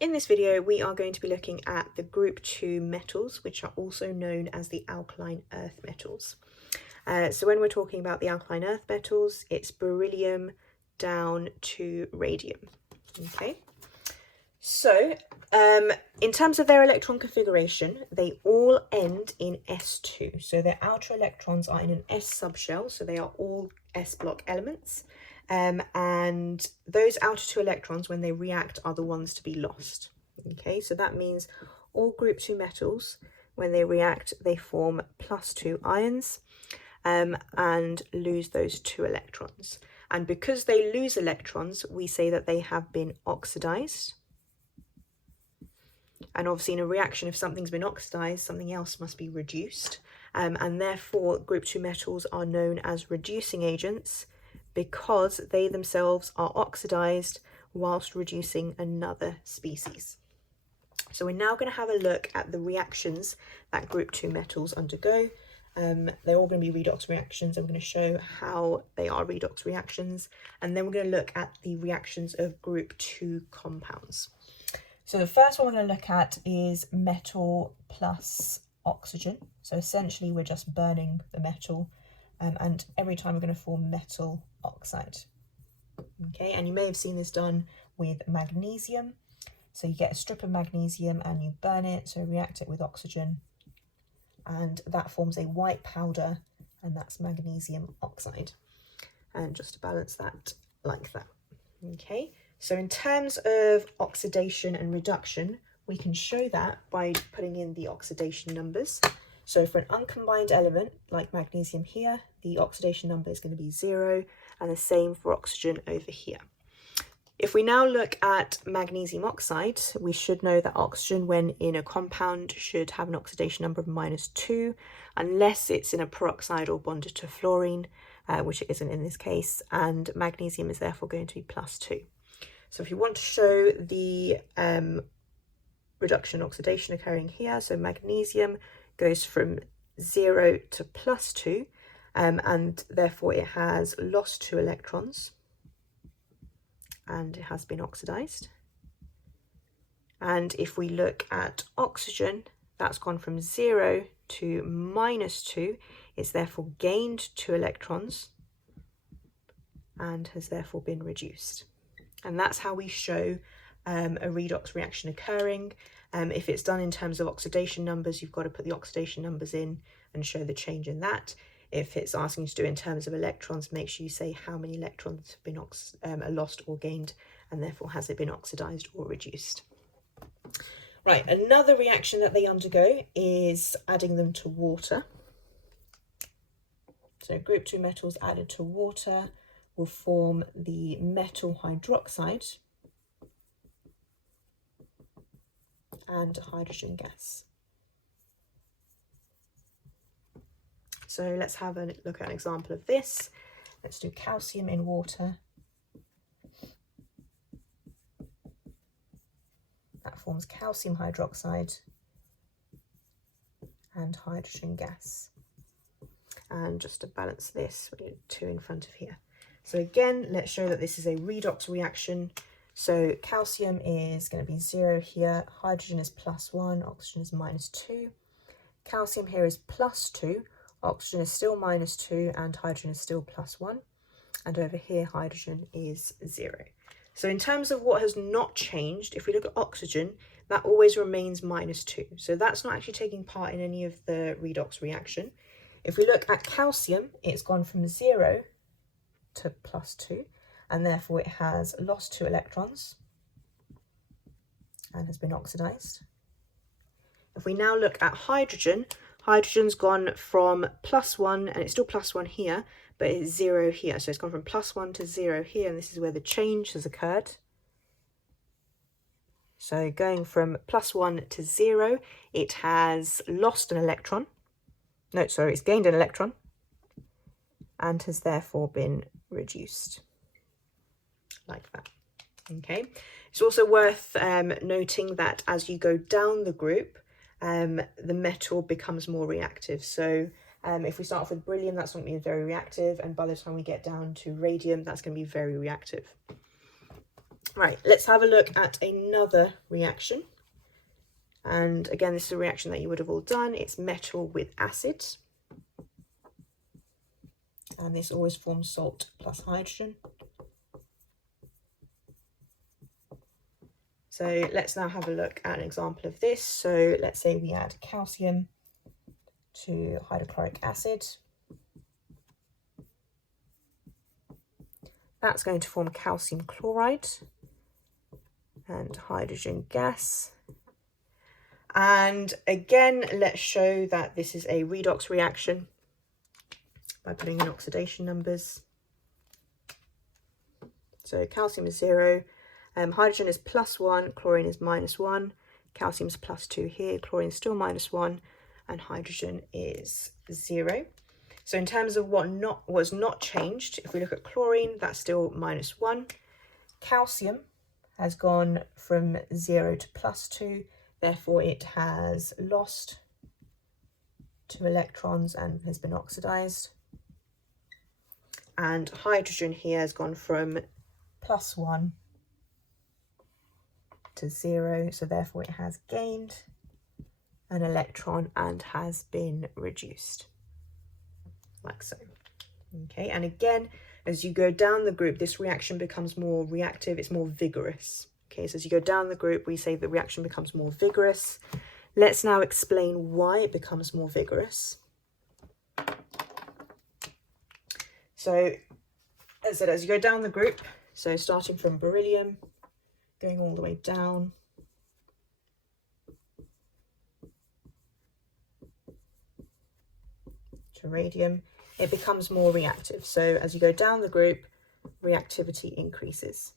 In this video, we are going to be looking at the group 2 metals, which are also known as the alkaline earth metals. So when we're talking about the alkaline earth metals, it's beryllium down to radium. Okay. So in terms of their electron configuration, they all end in S2. So their outer electrons are in an S subshell, so they are all S block elements. And those outer 2 electrons, when they react, are the ones to be lost. Okay, so that means all group 2 metals, when they react, they form +2 ions and lose those 2 electrons. And because they lose electrons, we say that they have been oxidized. And obviously in a reaction, if something's been oxidized, something else must be reduced. And therefore, group 2 metals are known as reducing agents because they themselves are oxidized whilst reducing another species. So we're now going to have a look at the reactions that group 2 metals undergo. They're all going to be redox reactions, and we're going to show how they are redox reactions. And then we're going to look at the reactions of group 2 compounds. So the first one we're going to look at is metal plus oxygen. So essentially we're just burning the metal, and every time we're going to form metal oxide. Okay, and you may have seen this done with magnesium. So you get a strip of magnesium and you burn it, so react it with oxygen, and that forms a white powder, and that's magnesium oxide. And just to balance that like that. Okay, so in terms of oxidation and reduction, we can show that by putting in the oxidation numbers. So for an uncombined element like magnesium here, the oxidation number is going to be 0, and the same for oxygen over here. If we now look at magnesium oxide, we should know that oxygen, when in a compound, should have an oxidation number of -2, unless it's in a peroxide or bonded to fluorine, which it isn't in this case, and magnesium is therefore going to be +2. So if you want to show the reduction oxidation occurring here, so magnesium goes from 0 to +2, and therefore it has lost 2 electrons and it has been oxidized. And if we look at oxygen, that's gone from 0 to -2, it's therefore gained 2 electrons and has therefore been reduced. And that's how we show a redox reaction occurring. If it's done in terms of oxidation numbers, you've got to put the oxidation numbers in and show the change in that. If it's asking you to do in terms of electrons, make sure you say how many electrons have been lost or gained, and therefore has it been oxidized or reduced. Right, another reaction that they undergo is adding them to water. So group 2 metals added to water will form the metal hydroxide and hydrogen gas. So let's have a look at an example of this. Let's do calcium in water. That forms calcium hydroxide and hydrogen gas. And just to balance this, we need 2 in front of here. So again, let's show that this is a redox reaction. So calcium is going to be 0 here, hydrogen is +1, oxygen is -2. Calcium here is +2, oxygen is still -2, and hydrogen is still +1. And over here, hydrogen is 0. So in terms of what has not changed, if we look at oxygen, that always remains -2. So that's not actually taking part in any of the redox reaction. If we look at calcium, it's gone from 0 to +2, and therefore it has lost 2 electrons and has been oxidized. If we now look at hydrogen, hydrogen's gone from +1, and it's still +1 here, but it's 0 here. So it's gone from +1 to 0 here, and this is where the change has occurred. So going from +1 to 0, it has lost an electron. No, sorry, it's gained an electron and has therefore been reduced like that. Okay, it's also worth noting that as you go down the group, the metal becomes more reactive. So if we start off with beryllium, that's not going to be very reactive, and by the time we get down to radium, that's going to be very reactive. Right, let's have a look at another reaction. And again, this is a reaction that you would have all done. It's metal with acid. And this always forms salt plus hydrogen. So let's now have a look at an example of this. So let's say we add calcium to hydrochloric acid. That's going to form calcium chloride and hydrogen gas. And again, let's show that this is a redox reaction by putting in oxidation numbers. So calcium is 0, hydrogen is +1, chlorine is -1, calcium is +2 here, chlorine is still -1, and hydrogen is 0. So in terms of what was not changed, if we look at chlorine, that's still -1. Calcium has gone from 0 to +2, therefore it has lost 2 electrons and has been oxidized. And hydrogen here has gone from +1 to 0, so therefore it has gained an electron and has been reduced, like so. Okay, and again, as you go down the group, this reaction becomes more reactive, it's more vigorous. Okay, so as you go down the group, we say the reaction becomes more vigorous. Let's now explain why it becomes more vigorous. So, as I said, as you go down the group, so starting from beryllium, going all the way down, to radium, it becomes more reactive. So as you go down the group, reactivity increases.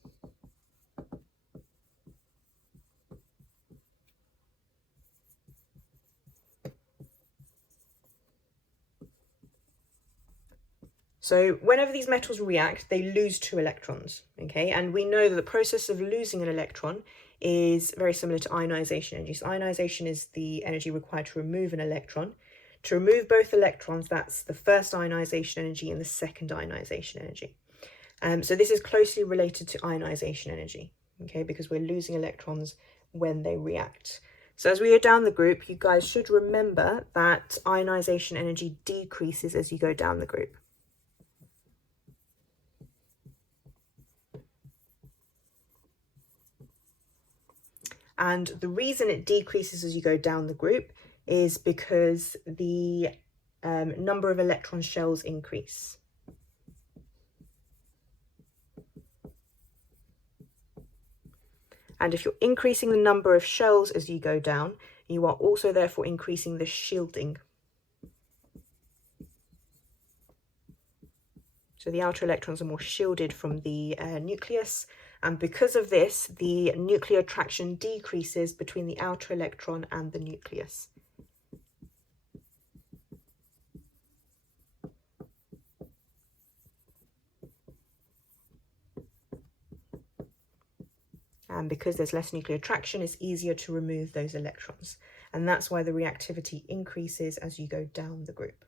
So whenever these metals react, they lose 2 electrons, okay? And we know that the process of losing an electron is very similar to ionization energy. So ionization is the energy required to remove an electron. To remove both electrons, that's the first ionization energy and the second ionization energy. So this is closely related to ionization energy, okay? Because we're losing electrons when they react. So as we go down the group, you guys should remember that ionization energy decreases as you go down the group. And the reason it decreases as you go down the group is because the number of electron shells increase. And if you're increasing the number of shells as you go down, you are also therefore increasing the shielding. So the outer electrons are more shielded from the nucleus, and because of this, the nuclear attraction decreases between the outer electron and the nucleus. And because there's less nuclear attraction, it's easier to remove those electrons. And that's why the reactivity increases as you go down the group.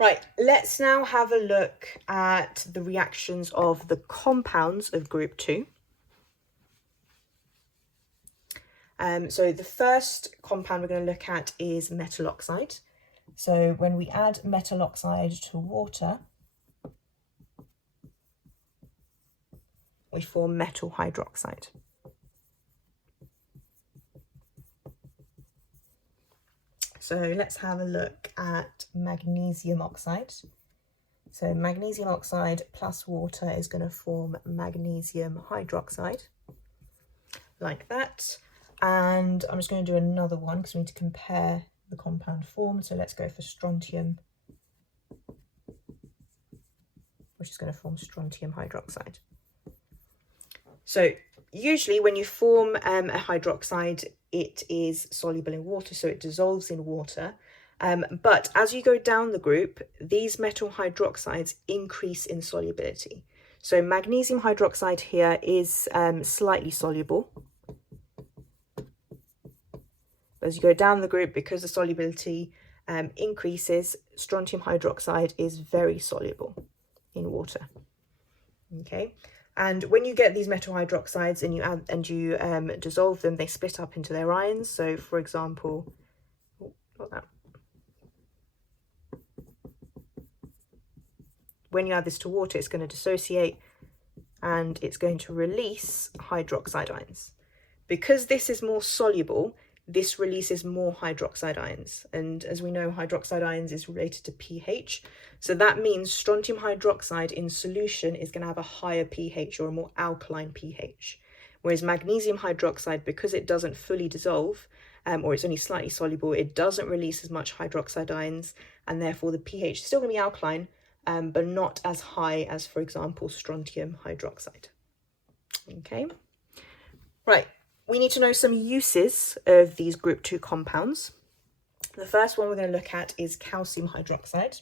Right, let's now have a look at the reactions of the compounds of group 2. So the first compound we're going to look at is metal oxide. So when we add metal oxide to water, we form metal hydroxide. So let's have a look at magnesium oxide. So magnesium oxide plus water is going to form magnesium hydroxide, like that. And I'm just going to do another one because we need to compare the compound form. So let's go for strontium, which is going to form strontium hydroxide. So usually when you form a hydroxide, it is soluble in water, so it dissolves in water. But as you go down the group, these metal hydroxides increase in solubility. So magnesium hydroxide here is slightly soluble. As you go down the group, because the solubility increases, strontium hydroxide is very soluble in water. Okay, And when you get these metal hydroxides and you dissolve them, they split up into their ions. So for example, not that. When you add this to water, it's going to dissociate and it's going to release hydroxide ions. Because this is more soluble, this releases more hydroxide ions. And as we know, hydroxide ions is related to pH. So that means strontium hydroxide in solution is going to have a higher pH or a more alkaline pH. Whereas magnesium hydroxide, because it doesn't fully dissolve, or it's only slightly soluble, it doesn't release as much hydroxide ions, and therefore the pH is still going to be alkaline, but not as high as, for example, strontium hydroxide. Okay, right. We need to know some uses of these group 2 compounds. The first one we're going to look at is calcium hydroxide.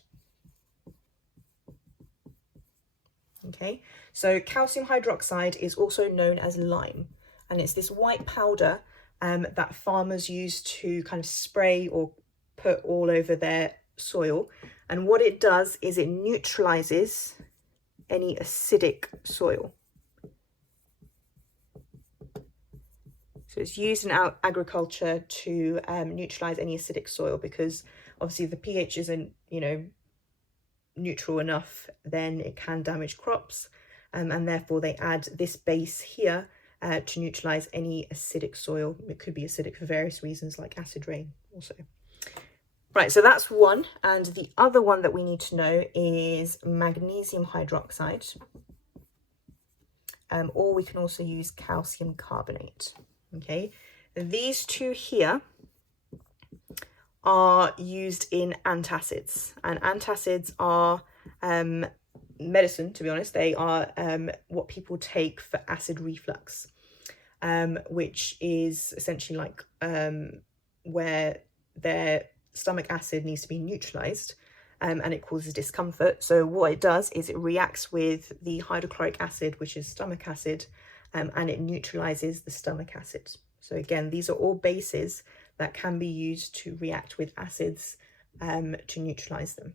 Okay, so calcium hydroxide is also known as lime, and it's this white powder that farmers use to kind of spray or put all over their soil. And what it does is it neutralizes any acidic soil. So it's used in agriculture to neutralize any acidic soil, because obviously if the pH isn't, neutral enough, then it can damage crops, and therefore they add this base here to neutralize any acidic soil. It could be acidic for various reasons, like acid rain also. Right, so that's one. And the other one that we need to know is magnesium hydroxide, or we can also use calcium carbonate. Okay, these two here are used in antacids, and antacids are medicine, to be honest. They are what people take for acid reflux, which is essentially like where their stomach acid needs to be neutralized, and it causes discomfort. So what it does is it reacts with the hydrochloric acid, which is stomach acid, and it neutralizes the stomach acid. So again, these are all bases that can be used to react with acids to neutralize them.